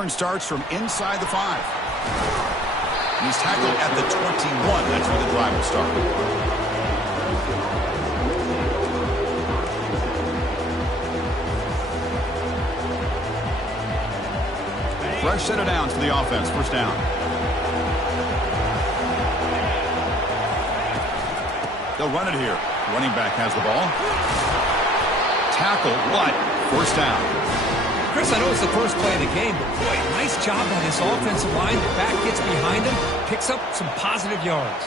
return starts from inside the 5. And he's tackled at the 21. That's where the drive will start. Fresh set of downs for the offense. First down. They'll run it here. Running back has the ball. Tackle, but first down. Chris, I know it's the first play of the game, but boy, nice job by this offensive line. The back gets behind him, picks up some positive yards.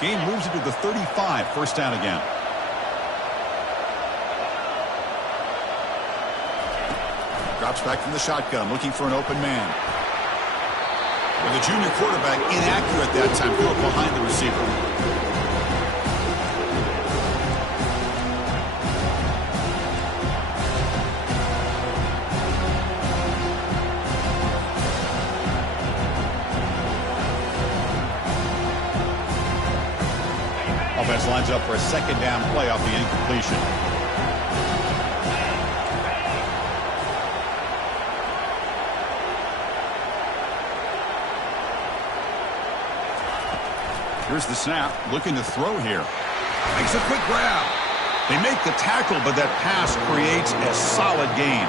Gain moves it to the 35. First down again. Drops back from the shotgun, looking for an open man. With the junior quarterback inaccurate that time, threw it behind the receiver. Offense lines up for a second down play off the incompletion. Here's the snap, looking to throw here. Makes a quick grab. They make the tackle, but that pass creates a solid gain.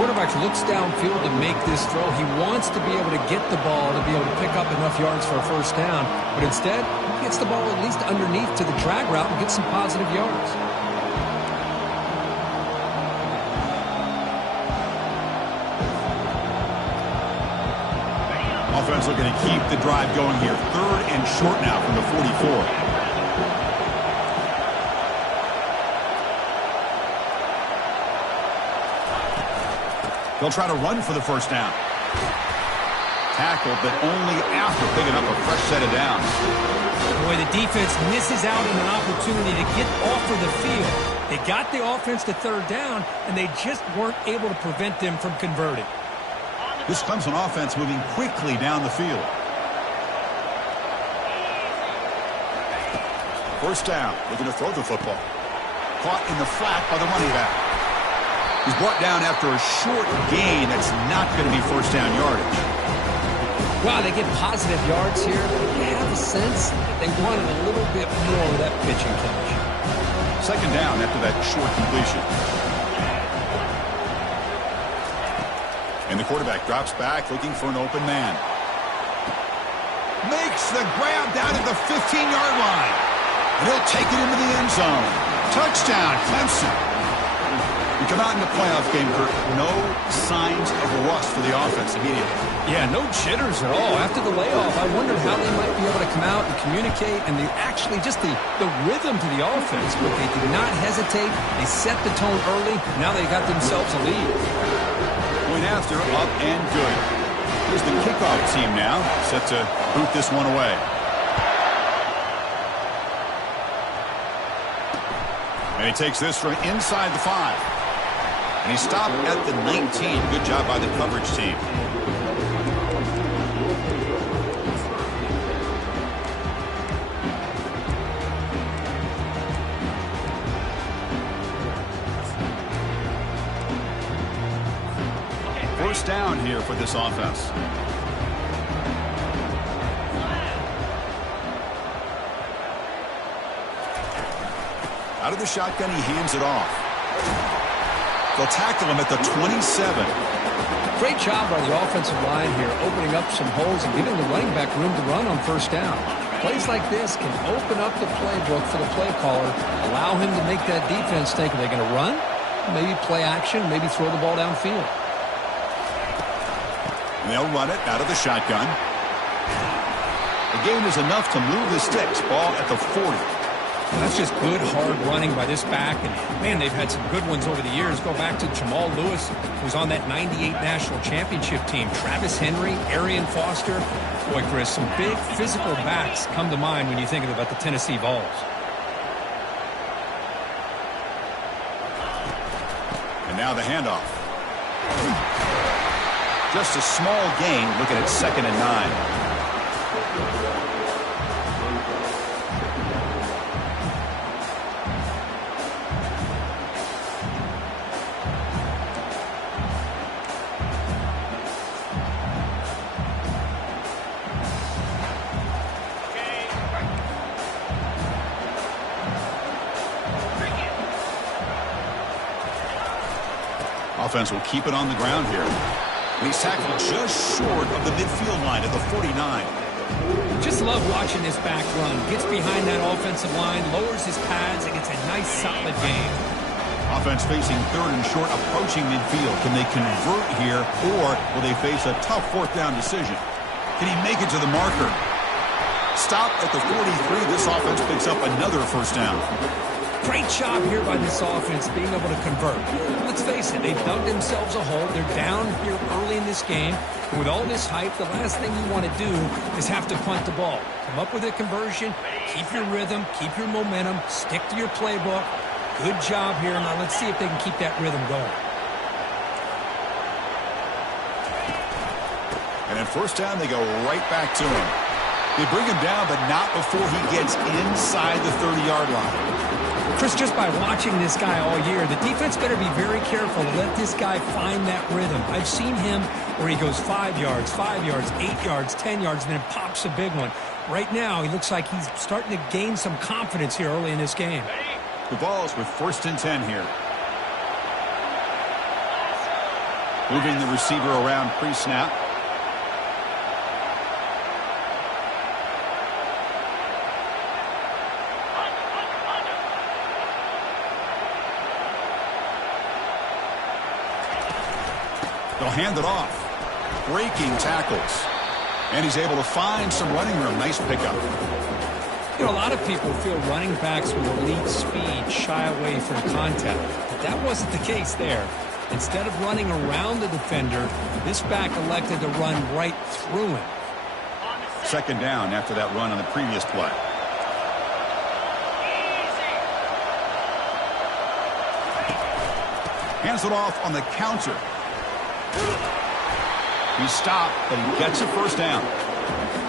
Quarterback looks downfield to make this throw. He wants to be able to get the ball to be able to pick up enough yards for a first down, but instead, he gets the ball at least underneath to the drag route and gets some positive yards. Offense looking to keep the drive going here. Third and short now from the 44. They'll try to run for the first down. Tackled, but only after picking up a fresh set of downs. Boy, the defense misses out on an opportunity to get off of the field. They got the offense to third down, and they just weren't able to prevent them from converting. This comes on offense moving quickly down the field. First down, looking to throw the football. Caught in the flat by the running back. He's brought down after a short gain that's not going to be first down yardage. Wow, they get positive yards here, but you have a sense that they wanted a little bit more of that pitching catch. Second down after that short completion. And the quarterback drops back, looking for an open man. Makes the grab down at the 15-yard line. And he'll take it into the end zone. Touchdown, Clemson. We come out in the playoff game, Kurt. No signs of rust for the offense immediately. Yeah, no jitters at all. After the layoff, I wondered how they might be able to come out and communicate, and they actually just the rhythm to the offense. But they did not hesitate. They set the tone early. Now they got themselves a lead. Point after, up and good. Here's the kickoff team now, set to boot this one away. And he takes this from inside the 5. And he stopped at the 19. Good job by the coverage team. First down here for this offense. Out of the shotgun, he hands it off. They'll tackle him at the 27. Great job by the offensive line here, opening up some holes and giving the running back room to run on first down. Plays like this can open up the playbook for the play caller, allow him to make that defense think, are they going to run? Maybe play action, maybe throw the ball downfield. And they'll run it out of the shotgun. The gain is enough to move the sticks. Ball at the 40. Well, that's just good, hard running by this back. And, man, they've had some good ones over the years. Go back to Jamal Lewis, who was on that 98 National Championship team. Travis Henry, Arian Foster. Boy, Chris, some big physical backs come to mind when you think about the Tennessee Vols. And now the handoff. Just a small gain, looking at 2nd and 9. Offense will keep it on the ground here. And he's tackled just short of the midfield line at the 49. Just love watching this back run. Gets behind that offensive line, lowers his pads, and gets a nice solid gain. Offense facing third and short, approaching midfield. Can they convert here, or will they face a tough fourth down decision? Can he make it to the marker? Stop at the 43. This offense picks up another first down. Great job here by this offense being able to convert. Let's face it, they've dug themselves a hole. They're down here early in this game. And with all this hype, the last thing you want to do is have to punt the ball. Come up with a conversion, keep your rhythm, keep your momentum, stick to your playbook. Good job here. Now let's see if they can keep that rhythm going. And then first down, they go right back to him. They bring him down, but not before he gets inside the 30-yard line. Chris, just by watching this guy all year, the defense better be very careful to let this guy find that rhythm. I've seen him where he goes 5 yards, 8 yards, 10 yards, and then pops a big one. Right now, he looks like he's starting to gain some confidence here early in this game. The ball's with 1st and 10 here. Moving the receiver around pre-snap. They'll hand it off. Breaking tackles. And he's able to find some running room. Nice pickup. You know, a lot of people feel running backs with elite speed shy away from contact. But that wasn't the case there. Instead of running around the defender, this back elected to run right through him. 2nd down after that run on the previous play. Hands it off on the counter. He stopped, but he gets a first down.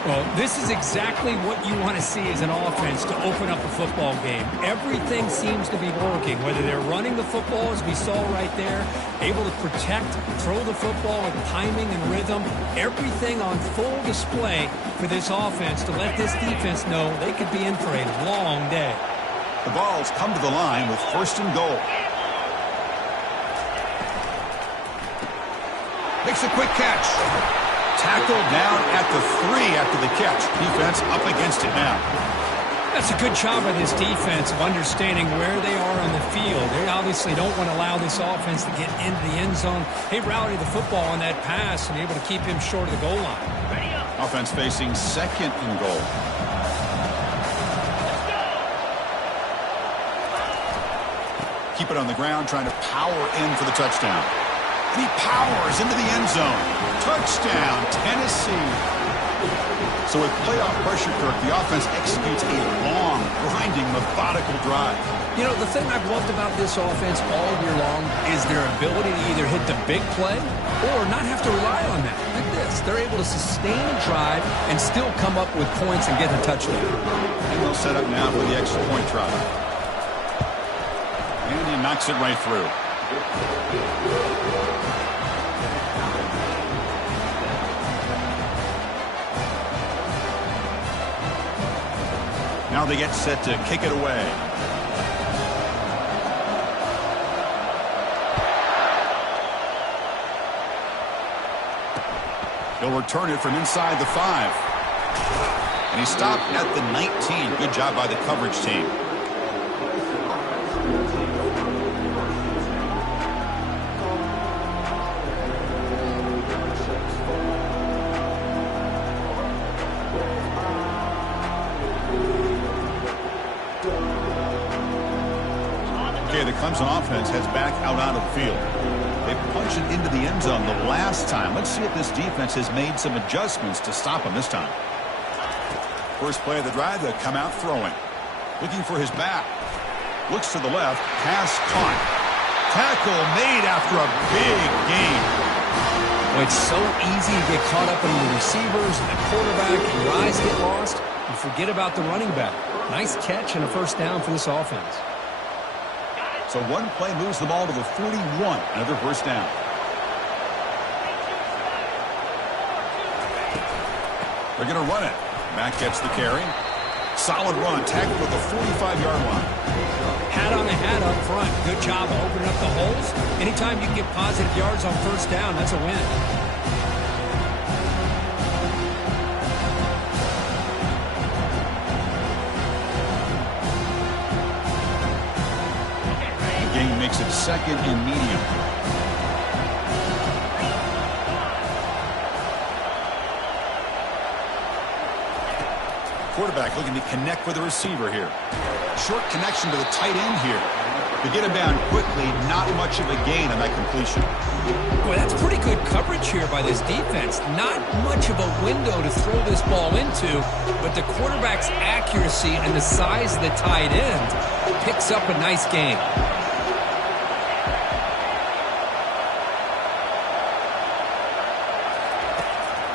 Well, this is exactly what you want to see as an offense to open up a football game. Everything seems to be working, whether they're running the football, as we saw right there, able to protect, throw the football with timing and rhythm, everything on full display for this offense to let this defense know they could be in for a long day. The ball's come to the line with 1st and goal. Makes a quick catch. Tackled down at the 3 after the catch. Defense up against it now. That's a good job by this defense of understanding where they are on the field. They obviously don't want to allow this offense to get into the end zone. They rallied the football on that pass and able to keep him short of the goal line. Offense facing 2nd and goal. Keep it on the ground, trying to power in for the touchdown. He powers into the end zone. Touchdown, Tennessee. So with playoff pressure, Kirk, the offense executes a long, grinding, methodical drive. You know, the thing I've loved about this offense all year long is their ability to either hit the big play or not have to rely on that. Like this. They're able to sustain a drive and still come up with points and get a touchdown. And they'll set up now for the extra point try. And he knocks it right through. Now they get set to kick it away. He'll return it from inside the 5. And he stopped at the 19. Good job by the coverage team. The Clemson offense heads back out onto the field. They punch it into the end zone the last time. Let's see if this defense has made some adjustments to stop him this time. First play of the drive, they'll come out throwing. Looking for his back. Looks to the left. Pass caught. Tackle made after a big gain. Well, it's so easy to get caught up in the receivers and the quarterback, and your eyes get lost. You forget about the running back. Nice catch and a first down for this offense. So one play moves the ball to the 41. Another first down. They're going to run it. Mack gets the carry. Solid run, tackled at the 45-yard line. Hat on a hat up front. Good job of opening up the holes. Anytime you can get positive yards on first down, that's a win. The game makes it second and medium. Quarterback looking to connect with the receiver here. Short connection to the tight end here. To get him down quickly, not much of a gain on that completion. Boy, that's pretty good coverage here by this defense. Not much of a window to throw this ball into, but the quarterback's accuracy and the size of the tight end picks up a nice gain.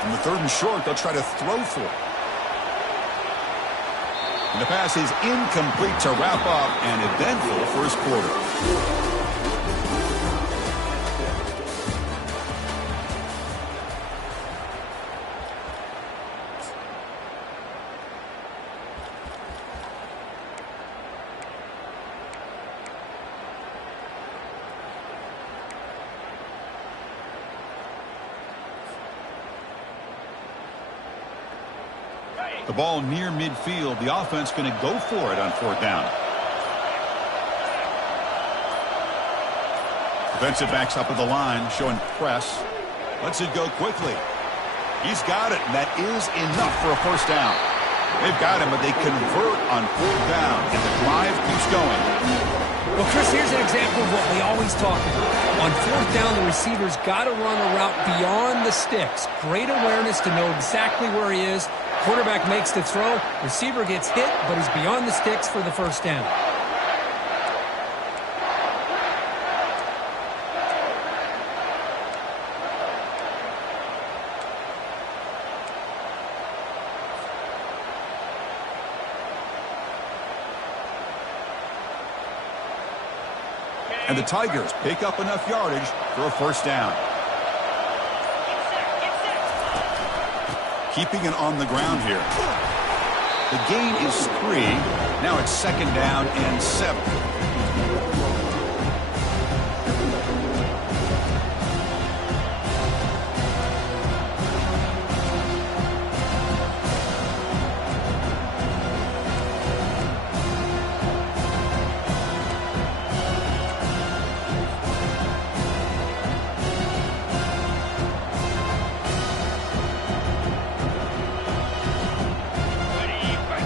On the 3rd and short, they'll try to throw for it. And the pass is incomplete to wrap up an eventful first quarter. The ball near midfield. The offense going to go for it on 4th down. Defensive backs up at the line, showing press. Lets it go quickly. He's got it, and that is enough for a first down. They've got him, but they convert on 4th down, and the drive keeps going. Well, Chris, here's an example of what we always talk about. On 4th down, the receiver's got to run a route beyond the sticks. Great awareness to know exactly where he is. Quarterback makes the throw. Receiver gets hit, but he's beyond the sticks for the first down. And the Tigers pick up enough yardage for a first down. Keeping it on the ground here. The gain is 3. Now it's 2nd down and 7.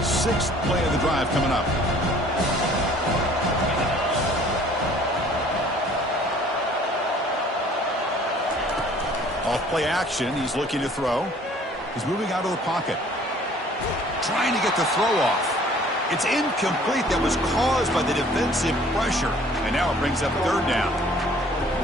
Sixth play of the drive coming up. Off play action. He's looking to throw. He's moving out of the pocket. Trying to get the throw off. It's incomplete. That was caused by the defensive pressure. And now it brings up 3rd down.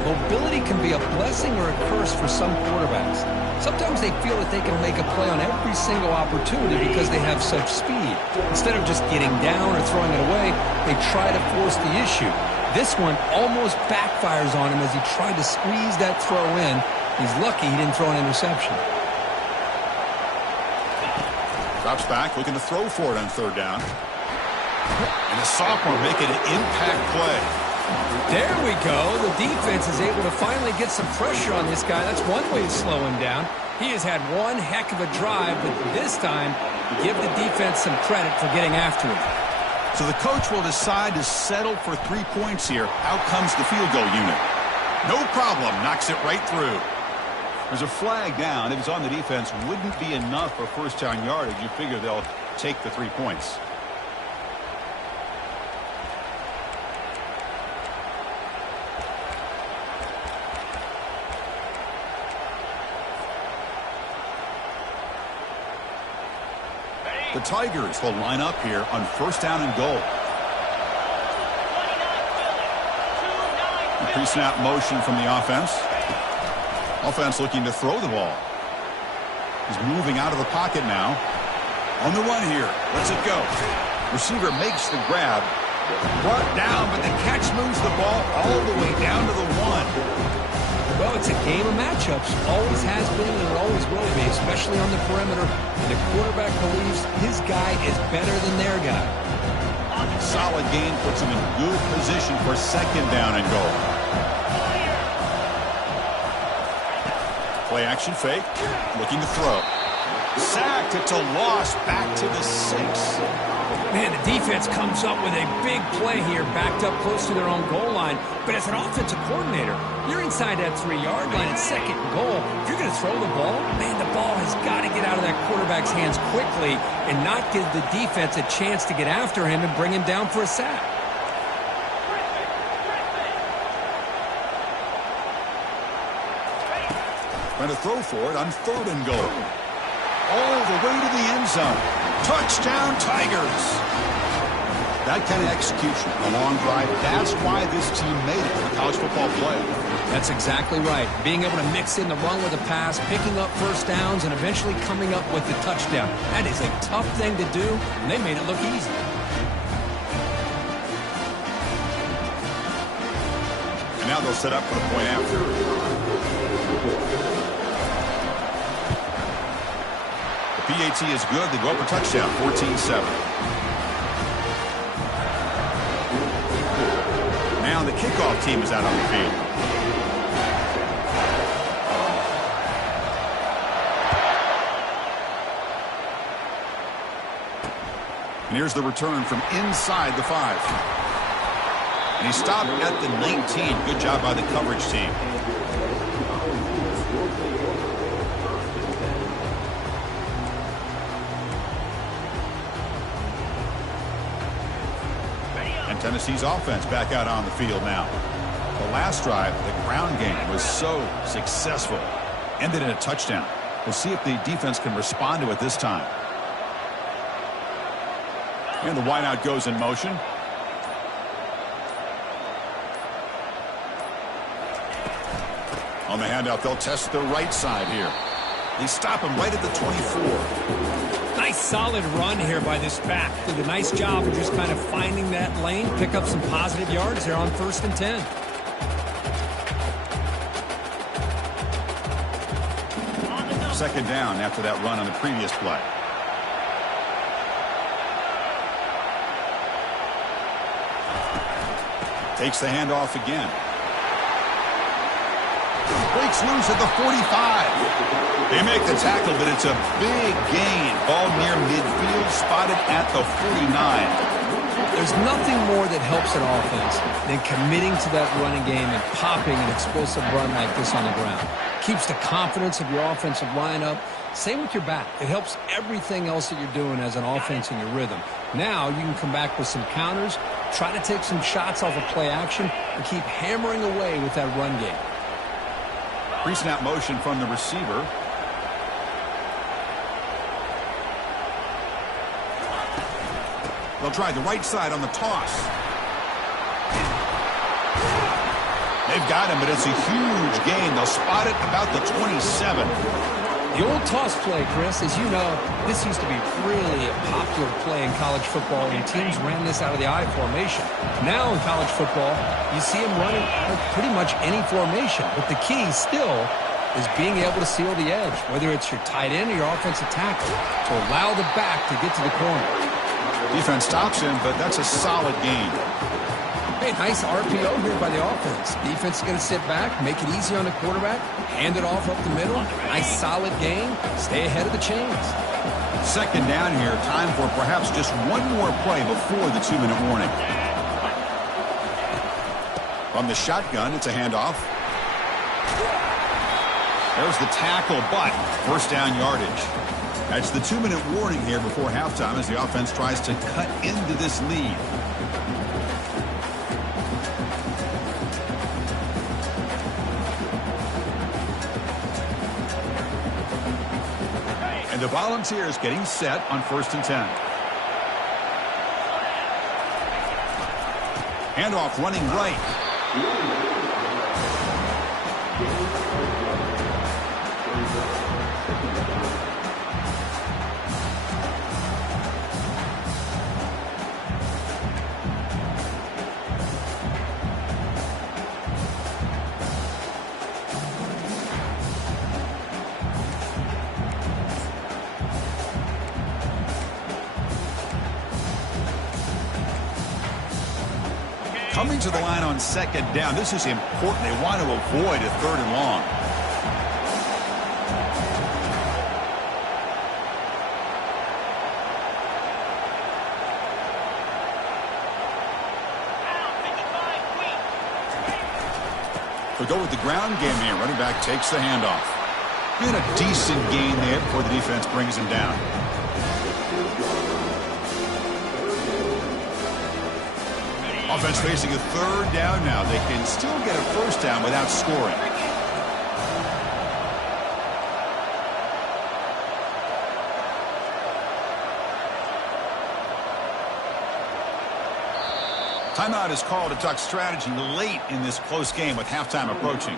Mobility can be a blessing or a curse for some quarterbacks. Sometimes they feel that they can make a play on every single opportunity because they have such speed. Instead of just getting down or throwing it away, they try to force the issue. This one almost backfires on him as he tried to squeeze that throw in. He's lucky he didn't throw an interception. Drops back, looking to throw for it on 3rd down. And the sophomore making an impact play. There we go. The defense is able to finally get some pressure on this guy. That's one way to slow him down. He has had one heck of a drive, but this time, give the defense some credit for getting after him. So the coach will decide to settle for 3 points here. Out comes the field goal unit. No problem. Knocks it right through. There's a flag down. If it's on the defense, wouldn't be enough for first down yardage. You figure they'll take the 3 points. The Tigers will line up here on 1st down and goal. Pre-snap motion from the offense. Offense looking to throw the ball. He's moving out of the pocket now. On the run here. Lets it go. Receiver makes the grab. Brought down, but the catch moves the ball all the way down to the 1. Well, Well, it's a game of matchups. Always has been and it always will be, especially on the perimeter. And the quarterback believes his guy is better than their guy. Solid gain puts him in good position for second down and goal. Play action fake. Looking to throw. Sacked. It's a loss. Back to the 6. Man, the defense comes up with a big play here, backed up close to their own goal line. But as an offensive coordinator, you're inside that 3-yard line at second and goal. If you're going to throw the ball, man, the ball has got to get out of that quarterback's hands quickly and not give the defense a chance to get after him and bring him down for a sack. Trying to throw for it on third and goal. All the way to the end zone. Touchdown, Tigers. That kind of execution, a long drive, that's why this team made it to the college football playoff. That's exactly right. Being able to mix in the run with the pass, picking up first downs, and eventually coming up with the touchdown. That is a tough thing to do, and they made it look easy. And now they'll set up for the point after. PAT is good. They go up for touchdown, 14-7. Now the kickoff team is out on the field. And here's the return from inside the 5. And he stopped at the 19. Good job by the coverage team. Tennessee's offense back out on the field now. The last drive, the ground game, was so successful. Ended in a touchdown. We'll see if the defense can respond to it this time. And the wideout goes in motion. On the handout, they'll test the right side here. They stop him right at the 24. Nice solid run here by this back. Did a nice job of just kind of finding that lane, pick up some positive yards there on 1st and 10. Second down after that run on the previous play. Takes the handoff again. Breaks loose at the 45. They make the tackle, but it's a big gain. Ball near midfield, spotted at the 49. There's nothing more that helps an offense than committing to that running game and popping an explosive run like this on the ground. Keeps the confidence of your offensive lineup. Same with your back. It helps everything else that you're doing as an offense in your rhythm. Now you can come back with some counters, try to take some shots off of play action, and keep hammering away with that run game. Pre-snap motion from the receiver. They'll try the right side on the toss. They've got him, but it's a huge gain. They'll spot it about the 27. The old toss play, Chris, as you know, this used to be really a popular play in college football, and teams ran this out of the I formation. Now in college football, you see them running pretty much any formation, but the key still is being able to seal the edge, whether it's your tight end or your offensive tackle, to allow the back to get to the corner. Defense stops him, but that's a solid gain. Hey, nice RPO here by the offense. Defense is going to sit back, make it easy on the quarterback, hand it off up the middle. Nice solid gain. Stay ahead of the chains. Second down here. Time for perhaps just one more play before the 2-minute warning. From the shotgun, it's a handoff. There's the tackle, but first down yardage. That's the 2-minute warning here before halftime as the offense tries to cut into this lead. And the Volunteers getting set on 1st and 10. Handoff running right. Coming to the line on second down, this is important. They want to avoid a 3rd and long. They'll go with the ground game here. Running back takes the handoff. And a decent gain there before the defense brings him down. Offense facing a 3rd down now. They can still get a 1st down without scoring. Timeout is called to duck strategy late in this close game with halftime approaching.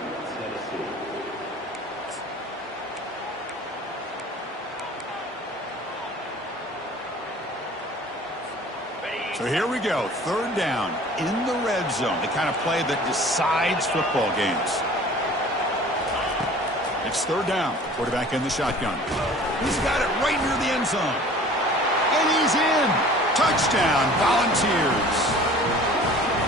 So here we go, 3rd down in the red zone, the kind of play that decides football games. It's 3rd down, quarterback in the shotgun. He's got it right near the end zone. And he's in. Touchdown, Volunteers.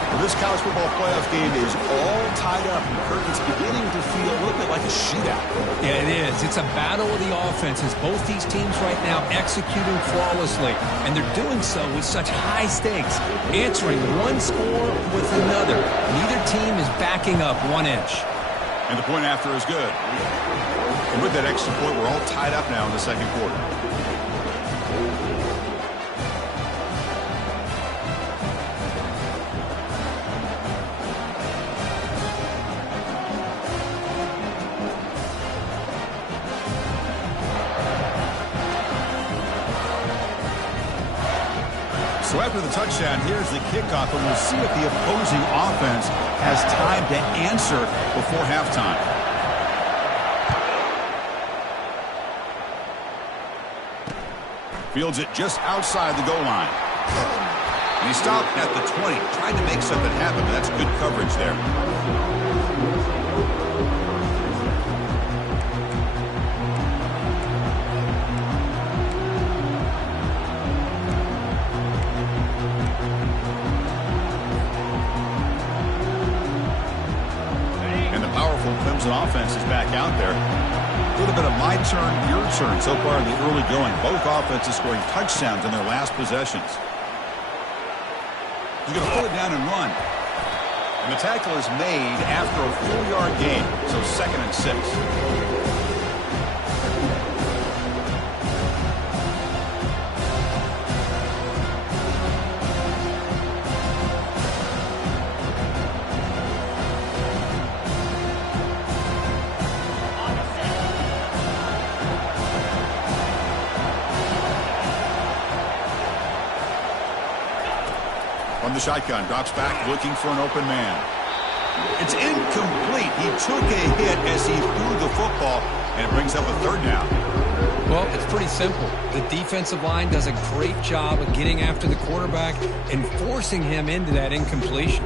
Well, this college football playoff game is all tied up, and Kirk is beginning to feel a little bit like a shootout. Yeah, it is. It's a battle of the offenses. Both these teams right now executing flawlessly, and they're doing so with such high stakes, answering one score with another. Neither team is backing up 1 inch. And the point after is good. And with that extra point, we're all tied up now in the second quarter. So after the touchdown, here's the kickoff, and we'll see if the opposing offense has time to answer before halftime. Fields it just outside the goal line. And he stopped at the 20, tried to make something happen, but that's good coverage there. Clemson offense is back out there. A little bit of my turn, your turn so far in the early going. Both offenses scoring touchdowns in their last possessions. He's going to pull it down and run. And the tackle is made after a 4-yard gain, so 2nd and 6. From the shotgun, drops back, looking for an open man. It's incomplete. He took a hit as he threw the football, and it brings up a 3rd down. Well, it's pretty simple. The defensive line does a great job of getting after the quarterback and forcing him into that incompletion.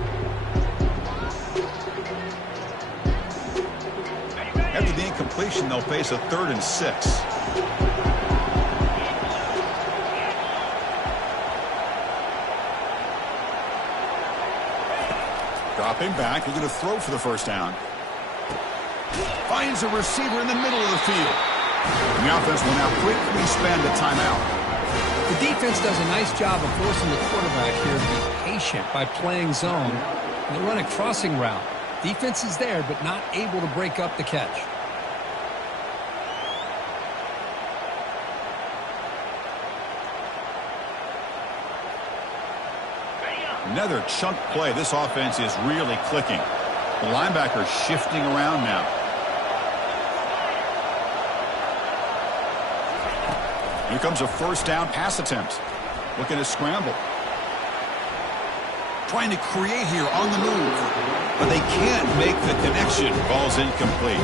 After the incompletion, they'll face a 3rd and 6. Dropping back, he's going to throw for the 1st down. Finds a receiver in the middle of the field. And the offense will now quickly spend a timeout. The defense does a nice job of forcing the quarterback here to be patient by playing zone. And they run a crossing route. Defense is there, but not able to break up the catch. Another chunk play. This offense is really clicking. The linebacker shifting around now. Here comes a 1st down pass attempt. Looking to scramble. Trying to create here on the move. But they can't make the connection. Ball's incomplete.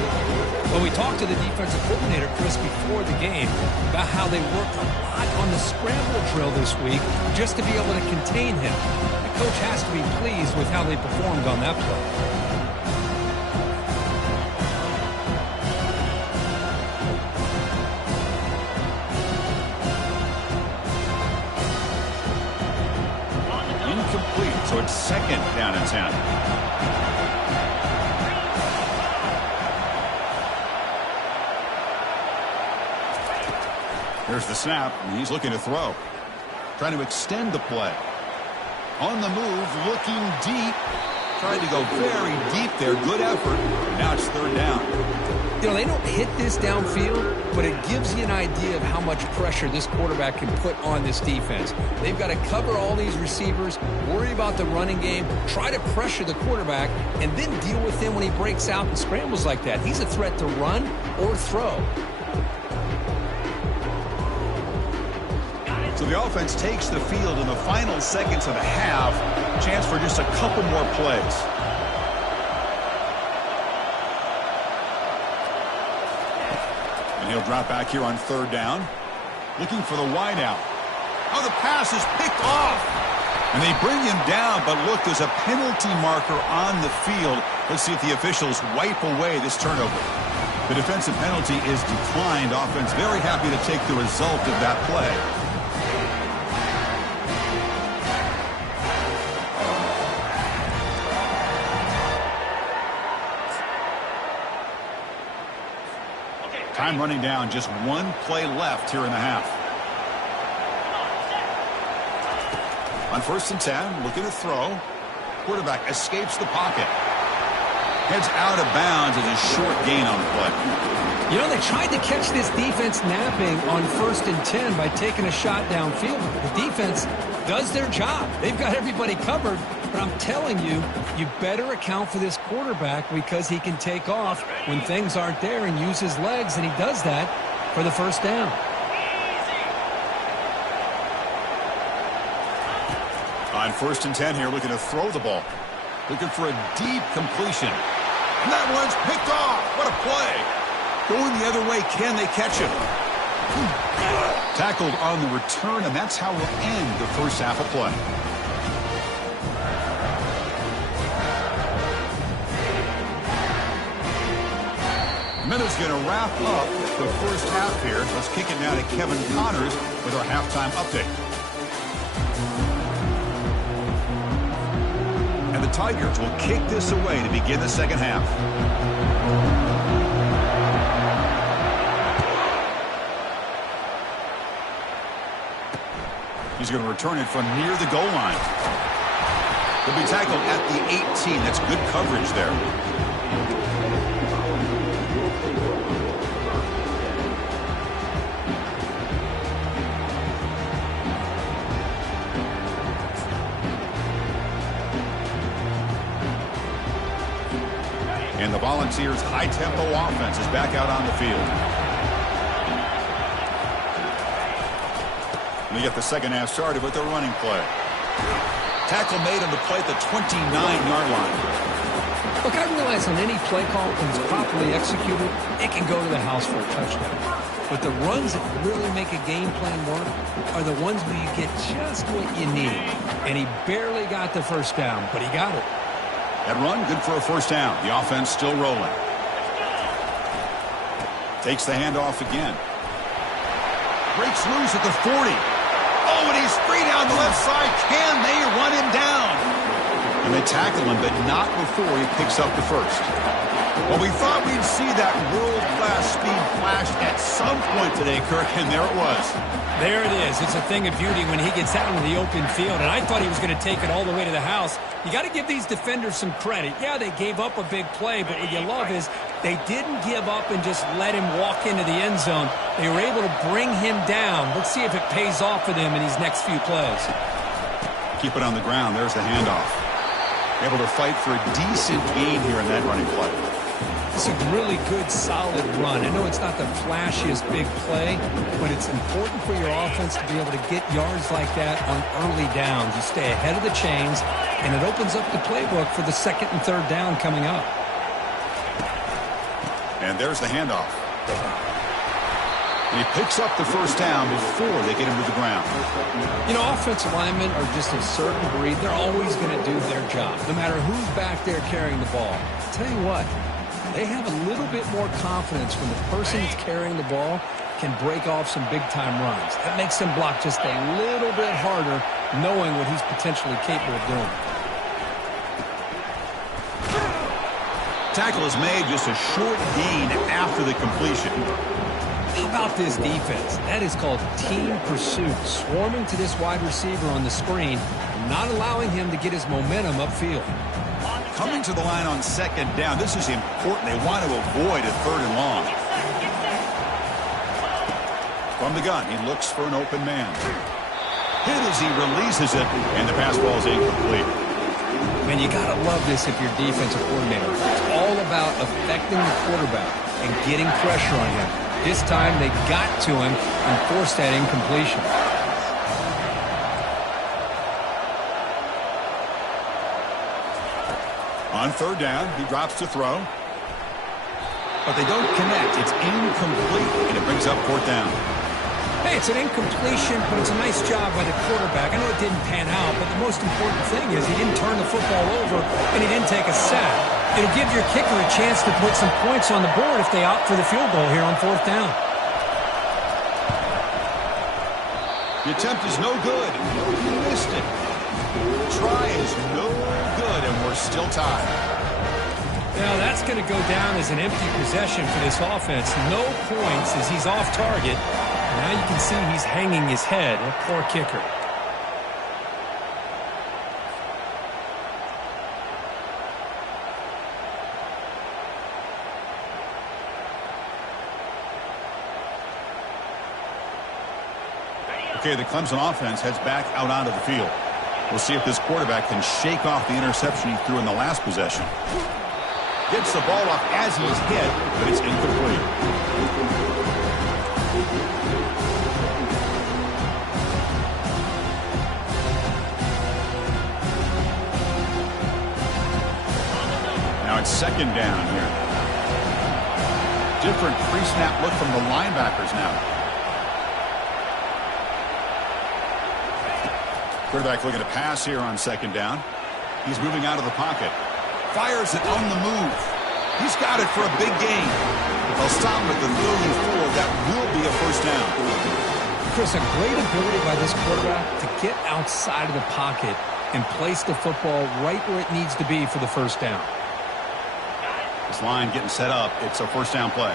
Well, we talked to the defensive coordinator, Chris, before the game about how they worked a lot on the scramble drill this week just to be able to contain him. The coach has to be pleased with how they performed on that play. So a second down and 10. Here's the snap, and he's looking to throw. Trying to extend the play. On the move, looking deep. Trying to go very deep there. Good effort. Now it's third down. You know, they don't hit this downfield, but it gives you an idea of how much pressure this quarterback can put on this defense. They've got to cover all these receivers, worry about the running game, try to pressure the quarterback, and then deal with him when he breaks out and scrambles like that. He's a threat to run or throw. So the offense takes the field in the final seconds of the half. Chance for just a couple more plays. And he'll drop back here on third down. Looking for the wide out. Oh, the pass is picked off. And they bring him down, but look, there's a penalty marker on the field. Let's see if the officials wipe away this turnover. The defensive penalty is declined. Offense very happy to take the result of that play. Time running down, just one play left here in the half. On first and 10, looking to throw. Quarterback escapes the pocket. Heads out of bounds as a short gain on the play. You know, they tried to catch this defense napping on first and 10 by taking a shot downfield. The defense does their job. They've got everybody covered. But I'm telling you, you better account for this quarterback because he can take off when things aren't there and use his legs, and he does that for the first down. On first and 10 here, looking to throw the ball. Looking for a deep completion. And that one's picked off. What a play. Going the other way, can they catch him? Tackled on the return, and that's how we'll end the first half of play. Minute's going to wrap up the first half here. Let's kick it now to Kevin Connors with our halftime update. And the Tigers will kick this away to begin the second half. He's going to return it from near the goal line. He'll be tackled at the 18. That's good coverage there. And the Volunteers' high-tempo offense is back out on the field. We get the second half started with their running play. Tackle made on the play at the 29-yard line. Look, I realize on any play call, when it's properly executed, it can go to the house for a touchdown. But the runs that really make a game plan work are the ones where you get just what you need. And he barely got the first down, but he got it. That run, good for a first down. The offense still rolling. Takes the handoff again. Breaks loose at the 40. Oh, and he's free down the left side. Can they run him down? And they tackle him, but not before he picks up the first. Well, we thought we'd see that world-class speed flashed at some point today, Kirk, and there it was. There it is. It's a thing of beauty when he gets out into the open field, and I thought he was going to take it all the way to the house. You got to give these defenders some credit. Yeah, they gave up a big play, but what you love is they didn't give up and just let him walk into the end zone. They were able to bring him down. Let's see if it pays off for them in these next few plays. Keep it on the ground. There's the handoff. Able to fight for a decent gain here in that running play. It's a really good, solid run. I know it's not the flashiest big play, but it's important for your offense to be able to get yards like that on early downs. You stay ahead of the chains, and it opens up the playbook for the second and third down coming up. And there's the handoff. And he picks up the first down before they get him to the ground. You know, offensive linemen are just a certain breed. They're always going to do their job, no matter who's back there carrying the ball. I'll tell you what, they have a little bit more confidence when the person that's carrying the ball can break off some big-time runs. That makes them block just a little bit harder, knowing what he's potentially capable of doing. tackle is made, just a short gain after the completion. How about this defense? That is called team pursuit, swarming to this wide receiver on the screen, not allowing him to get his momentum upfield. Coming to the line on second down, this is important. They want to avoid a third and long. From the gun, he looks for an open man. Hit as he releases it, and the pass ball is incomplete. Man, you got to love this if you're defensive coordinator. It's all about affecting the quarterback and getting pressure on him. This time they got to him and forced that incompletion. On third down, he drops to throw. But they don't connect. It's incomplete, and it brings up fourth down. Hey, it's an incompletion, but it's a nice job by the quarterback. I know it didn't pan out, but the most important thing is he didn't turn the football over, and he didn't take a sack. It'll give your kicker a chance to put some points on the board if they opt for the field goal here on fourth down. The attempt is no good. He missed it. Try is no good, and we're still tied. Now, that's going to go down as an empty possession for this offense. No points as he's off target. Now you can see he's hanging his head. A poor kicker. Okay, the Clemson offense heads back out onto the field. We'll see if this quarterback can shake off the interception he threw in the last possession. Gets the ball off as he's hit, but it's incomplete. Now it's second down here. Different pre-snap look from the linebackers now. Quarterback looking to pass here on second down. He's moving out of the pocket. Fires it on the move. He's got it for a big gain. They'll stop him at the 34. That will be a first down. Chris, a great ability by this quarterback to get outside of the pocket and place the football right where it needs to be for the first down. This line getting set up. It's a first down play.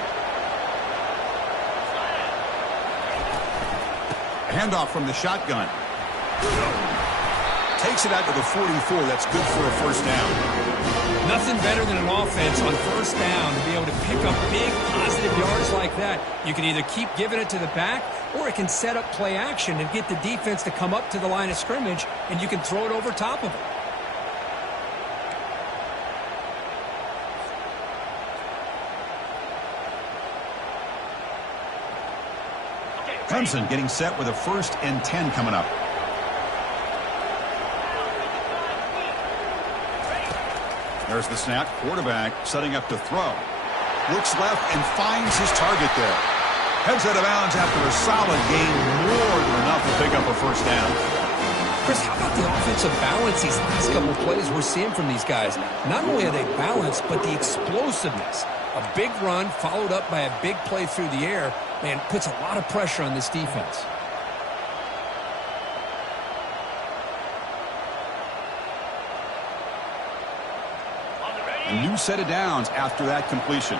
A handoff from the shotgun. Takes it out to the 44. That's good for a first down. Nothing better than an offense on first down to be able to pick up big positive yards like that. You can either keep giving it to the back, or it can set up play action and get the defense to come up to the line of scrimmage, and you can throw it over top of it. Clemson getting set with a 1st and 10 coming up. There's the snap. Quarterback setting up to throw. Looks left and finds his target there. Heads out of bounds after a solid gain, more than enough to pick up a first down. Chris, how about the offensive balance these last couple of plays we're seeing from these guys? Not only are they balanced, but the explosiveness. A big run followed up by a big play through the air, man, puts a lot of pressure on this defense. A new set of downs after that completion.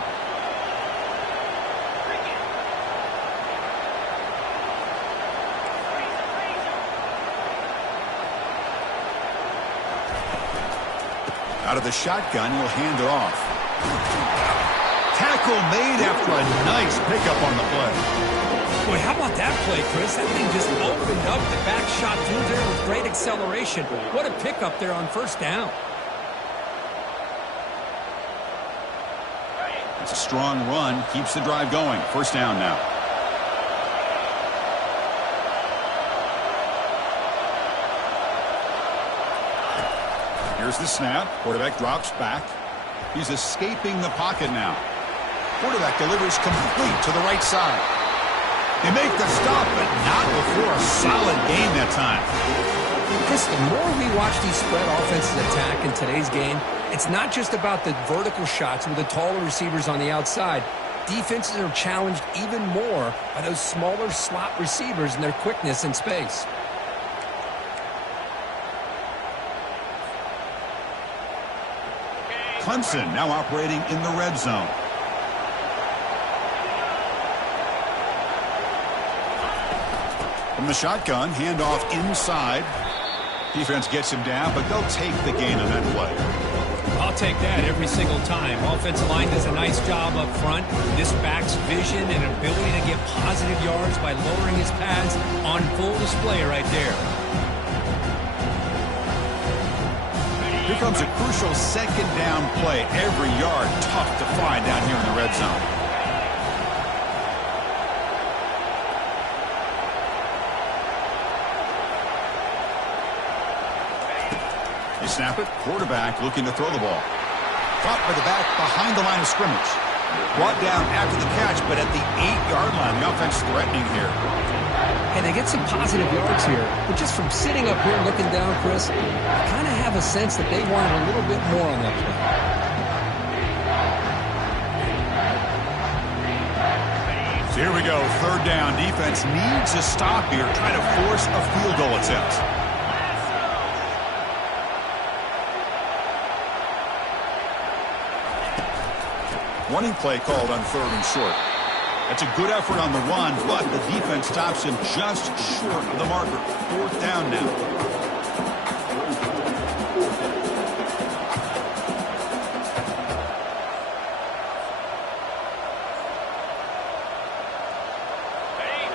Out of the shotgun, he'll hand it off. Tackle made after a nice pickup on the play. Boy, how about that play, Chris? That thing just opened up. The back shot through there with great acceleration. What a pickup there on first down. It's a strong run, keeps the drive going. First down now. Here's the snap. Quarterback drops back. He's escaping the pocket now. Quarterback delivers complete to the right side. They make the stop, but not before a solid gain that time. Chris, the more we watch these spread offenses attack in today's game, it's not just about the vertical shots with the taller receivers on the outside. Defenses are challenged even more by those smaller slot receivers and their quickness in space. Clemson now operating in the red zone. From the shotgun, handoff inside. Defense gets him down, but they'll take the gain on that play. I'll take that every single time. Offensive line does a nice job up front. This back's vision and ability to get positive yards by lowering his pads on full display right there. Here comes a crucial second down play. Every yard tough to find down here in the red zone. They snap it. Quarterback looking to throw the ball. Caught by the back behind the line of scrimmage. Brought down after the catch, but at the 8-yard line. The offense threatening here. And they get some positive yards here. But just from sitting up here looking down, Chris, I kind of have a sense that they wanted a little bit more on that play. So here we go. Third down. Defense needs a stop here. Trying to force a field goal attempt. Running play called on 3rd and short. That's a good effort on the run, but the defense stops him just short of the marker. 4th down now.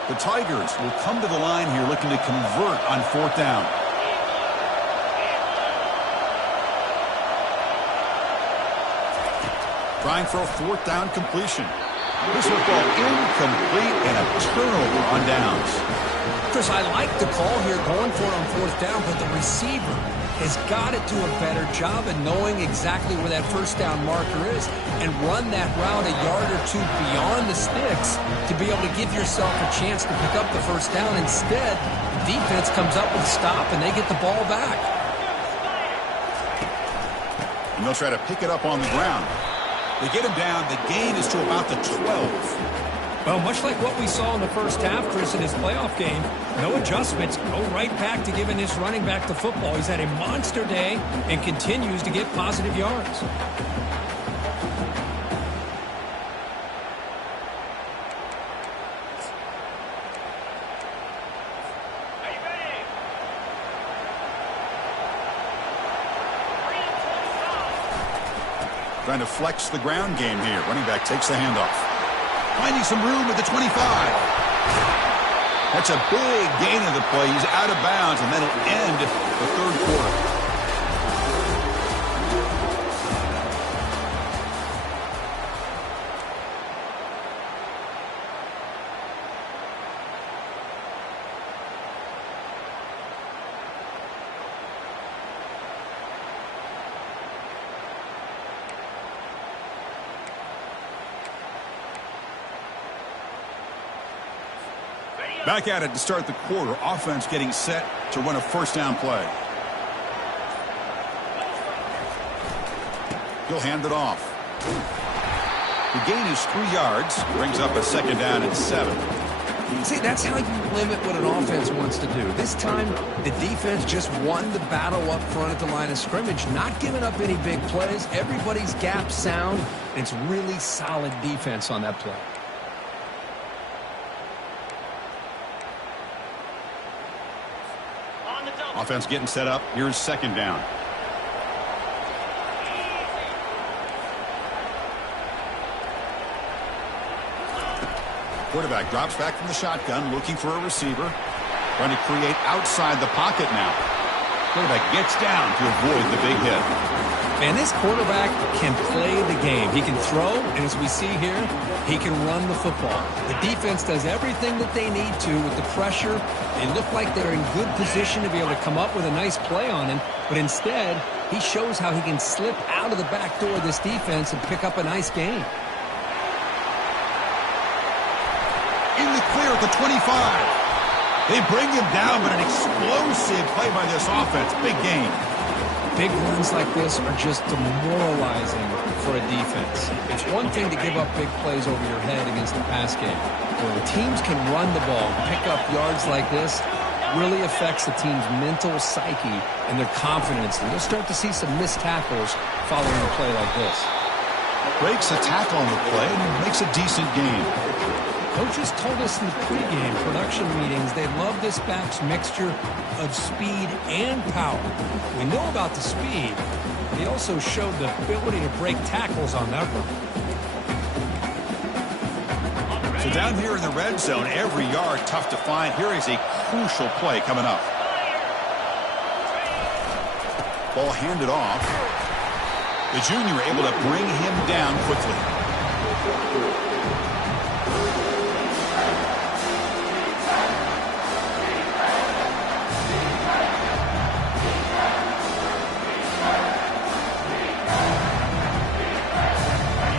The Tigers will come to the line here looking to convert on 4th down. Trying for a 4th down completion. This will fall incomplete and a turnover on downs. Chris, I like the call here going for it on 4th down, but the receiver has got to do a better job of knowing exactly where that 1st down marker is and run that route a yard or two beyond the sticks to be able to give yourself a chance to pick up the 1st down. Instead, the defense comes up with a stop and they get the ball back. And they'll try to pick it up on the ground. They get him down. The gain is to about the 12. Well, much like what we saw in the first half, Chris, in his playoff game, no adjustments, go right back to giving this running back the football. He's had a monster day and continues to get positive yards. Trying to flex the ground game here. Running back takes the handoff. Finding some room at the 25. That's a big gain of the play. He's out of bounds, and that'll end the 3rd quarter. Back at it to start the quarter. Offense getting set to run a 1st down play. He'll hand it off. The gain is 3 yards. Brings up a 2nd down and 7. See, that's how you limit what an offense wants to do. This time, the defense just won the battle up front at the line of scrimmage, not giving up any big plays. Everybody's gap sound. It's really solid defense on that play. Offense getting set up. Here's 2nd down. Quarterback drops back from the shotgun, looking for a receiver. Trying to create outside the pocket now. Quarterback gets down to avoid the big hit. And this quarterback can play the game. He can throw, and as we see here, he can run the football. The defense does everything that they need to with the pressure. They look like they're in good position to be able to come up with a nice play on him, but instead, he shows how he can slip out of the back door of this defense and pick up a nice gain. In the clear at the 25. They bring him down, but an explosive play by this offense. Big gain. Big runs like this are just demoralizing for a defense. It's one thing to give up big plays over your head against the pass game. When the teams can run the ball, pick up yards like this, really affects the team's mental psyche and their confidence. And you'll start to see some missed tackles following a play like this. Breaks a tackle on the play and makes a decent gain. Coaches told us in the pregame production meetings they love this back's mixture of speed and power. We know about the speed. He also showed the ability to break tackles on that run. So down here in the red zone, every yard tough to find. Here is a crucial play coming up. Ball handed off. The junior able to bring him down quickly.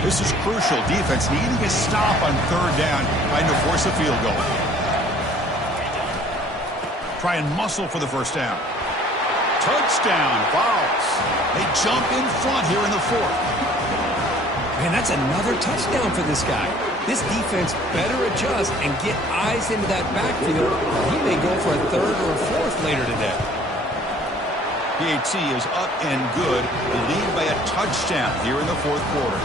This is crucial. Defense needing a stop on third down, trying to force a field goal. Try and muscle for the first down. Touchdown, Vols. They jump in front here in the fourth. Man, that's another touchdown for this guy. This defense better adjust and get eyes into that backfield. He may go for a third or a fourth later today. PAT is up and good. They lead by a touchdown here in the fourth quarter.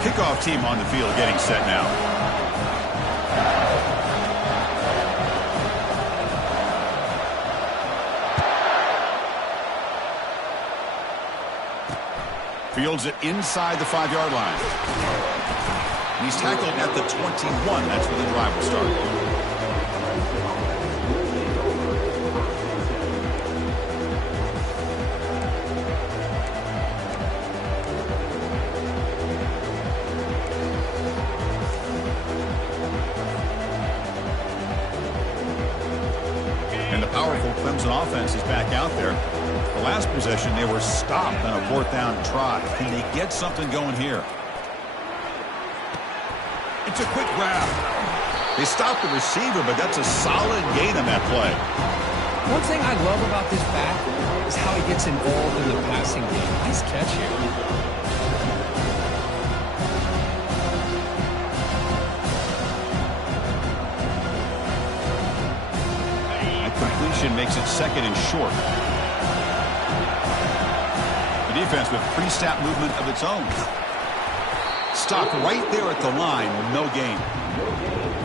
Kickoff team on the field getting set now. Fields it inside the 5-yard line. He's tackled at the 21. That's where the drive will start. And the powerful Clemson offense is back out there. The last possession, they were stopped on a fourth down try. Can they get something going here? It's a quick grab. They stopped the receiver, but that's a solid gain on that play. One thing I love about this back is how he gets involved in the passing game. Nice catch here. Completion makes it second and short. The defense with pre-snap movement of its own. Stopped right there at the line, no gain.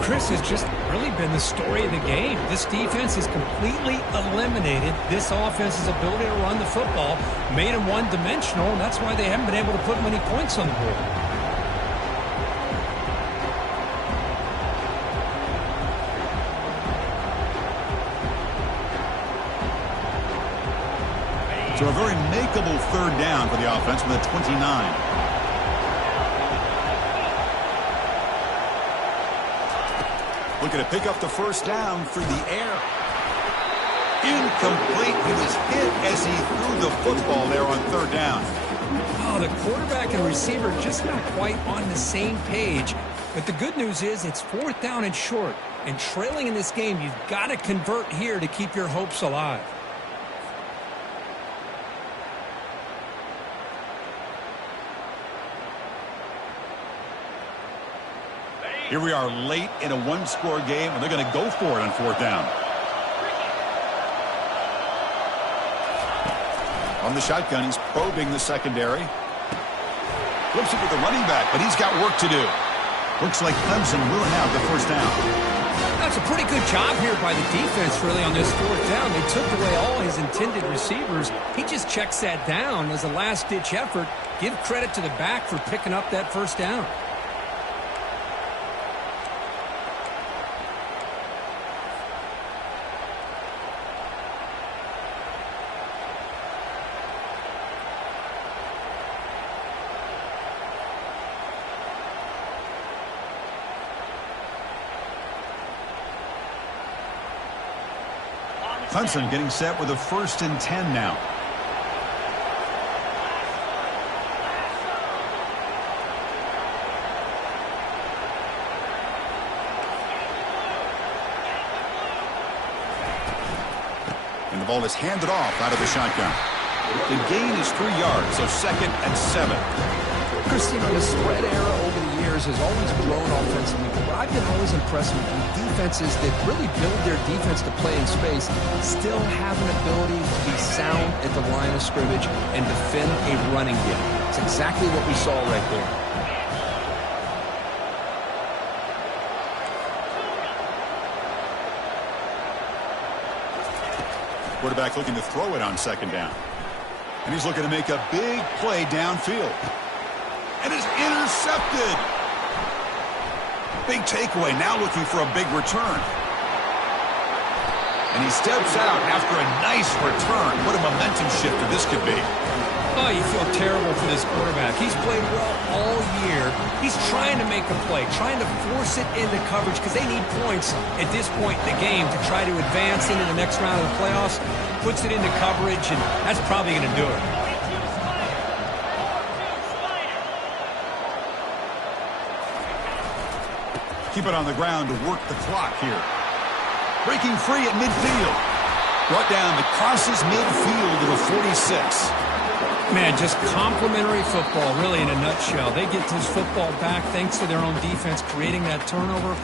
Chris has just really been the story of the game. This defense has completely eliminated this offense's ability to run the football, made them one-dimensional, and that's why they haven't been able to put many points on the board. So a very makeable third down for the offense with a 29. Looking to pick up the first down through the air. Incomplete. He was hit as he threw the football there on third down. Oh, the quarterback and receiver just not quite on the same page. But the good news is it's fourth down and short. And trailing in this game, you've got to convert here to keep your hopes alive. Here we are late in a one-score game, and they're going to go for it on fourth down. On the shotgun, he's probing the secondary. Flips it to the running back, but he's got work to do. Looks like Clemson will have the first down. That's a pretty good job here by the defense, really, on this fourth down. They took away all his intended receivers. He just checks that down as a last-ditch effort. Give credit to the back for picking up that first down. Clemson getting set with a 1st and 10 now. The ball is handed off out of the shotgun. The gain is 3 yards, so 2nd and 7. Chris, the spread era over the years has always grown offensively, but what I've been always impressed with defenses that really build their defense to play in space still have an ability to be sound at the line of scrimmage and defend a running game. It's exactly what we saw right there. Quarterback looking to throw it on 2nd down. And he's looking to make a big play downfield. And is intercepted. Big takeaway, now looking for a big return. And he steps out after a nice return. What a momentum shifter this could be. Oh, you feel terrible for this quarterback. He's played well all year. He's trying to make a play, trying to force it into coverage because they need points at this point in the game to try to advance into the next round of the playoffs. Puts it into coverage, and that's probably going to do it. Keep it on the ground to work the clock here. Breaking free at midfield. Brought down, it crosses midfield to the 46. Man, just complimentary football, really, in a nutshell. They get this football back thanks to their own defense, creating that turnover,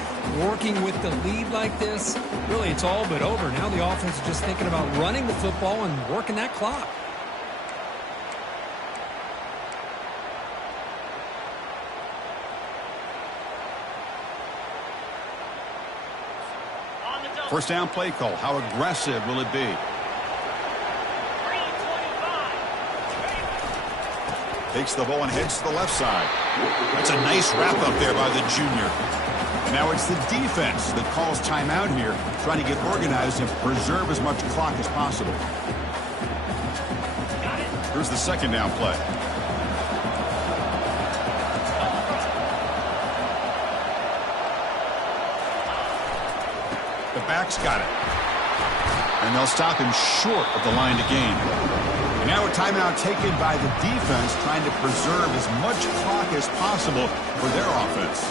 working with the lead like this. Really, it's all but over. Now the offense is just thinking about running the football and working that clock. First down play call. How aggressive will it be? Takes the ball and heads to the left side. That's a nice wrap up there by the junior. And now it's the defense that calls timeout here, trying to get organized and preserve as much clock as possible. Here's the 2nd down play. The back's got it. And they'll stop him short of the line to gain. And now a timeout taken by the defense, trying to preserve as much clock as possible for their offense.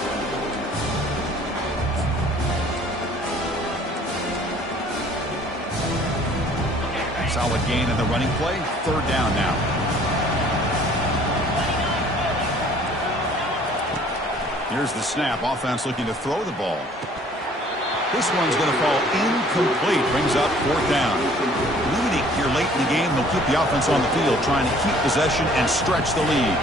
Solid gain in the running play. 3rd down now. Here's the snap. Offense looking to throw the ball. This one's going to fall incomplete. Brings up 4th down. Leading here late in the game. They'll keep the offense on the field, trying to keep possession and stretch the lead.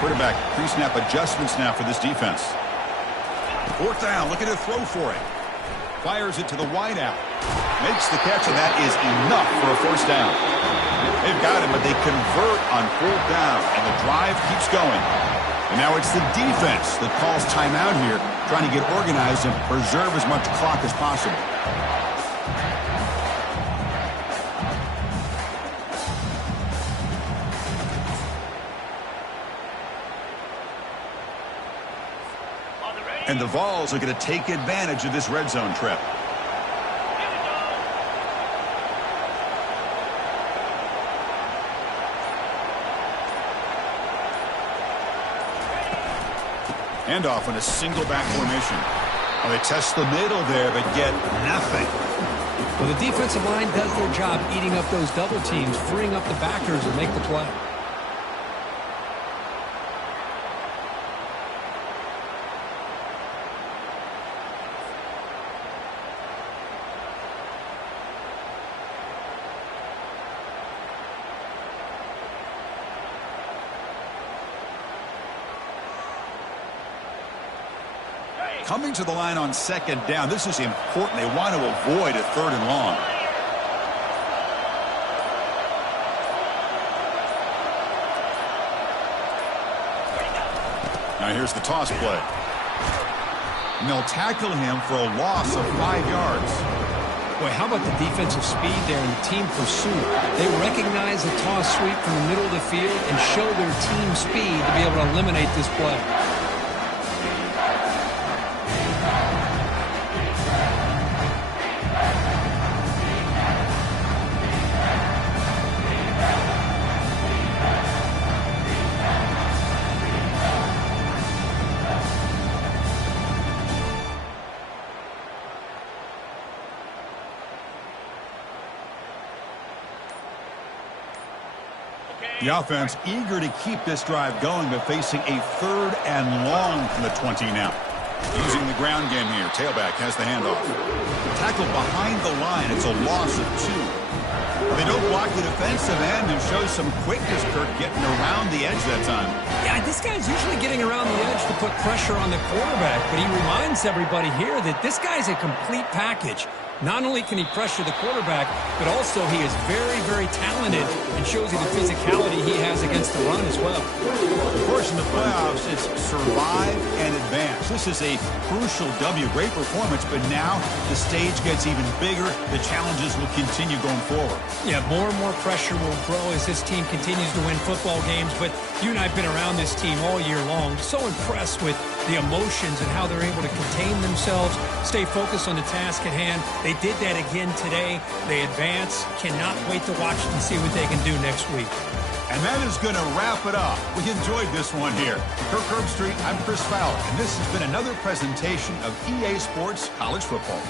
Quarterback pre-snap adjustment snap for this defense. 4th down. Looking to throw for it. Fires it to the wideout. Makes the catch, and that is enough for a 1st down. They've got him, but they convert on 4th down, and the drive keeps going. And now it's the defense that calls timeout here, trying to get organized and preserve as much clock as possible. And the Vols are going to take advantage of this red zone trip. Handoff in a single back formation. Well, they test the middle there, but get nothing. Well, the defensive line does their job eating up those double teams, freeing up the backers to make the play. Coming to the line on 2nd down. This is important. They want to avoid a 3rd and long. Now here's the toss play. And they'll tackle him for a loss of 5 yards. Boy, how about the defensive speed there and the team pursuit? They recognize the toss sweep from the middle of the field and show their team speed to be able to eliminate this play. The offense eager to keep this drive going, but facing a 3rd and long from the 20 now. Using the ground game here. Tailback has the handoff. Tackle behind the line. It's a loss of 2. They don't block the defensive end and show some quickness, Kirk, getting around the edge that time. Yeah, this guy's usually getting around the edge to put pressure on the quarterback, but he reminds everybody here that this guy's a complete package. Not only can he pressure the quarterback, but also he is very, very talented and shows you the physicality he has against the run as well. Of course, in the playoffs, it's survive and advance. This is a crucial W. Great performance, but now the stage gets even bigger. The challenges will continue going forward. Yeah, more and more pressure will grow as this team continues to win football games, but you and I have been around this team all year long. So impressed with the emotions and how they're able to contain themselves, stay focused on the task at hand. They did that again today. They advance. Cannot wait to watch and see what they can do next week. And that is going to wrap it up. We enjoyed this one here. Kirk Herbstreit, I'm Chris Fowler, and this has been another presentation of EA Sports College Football.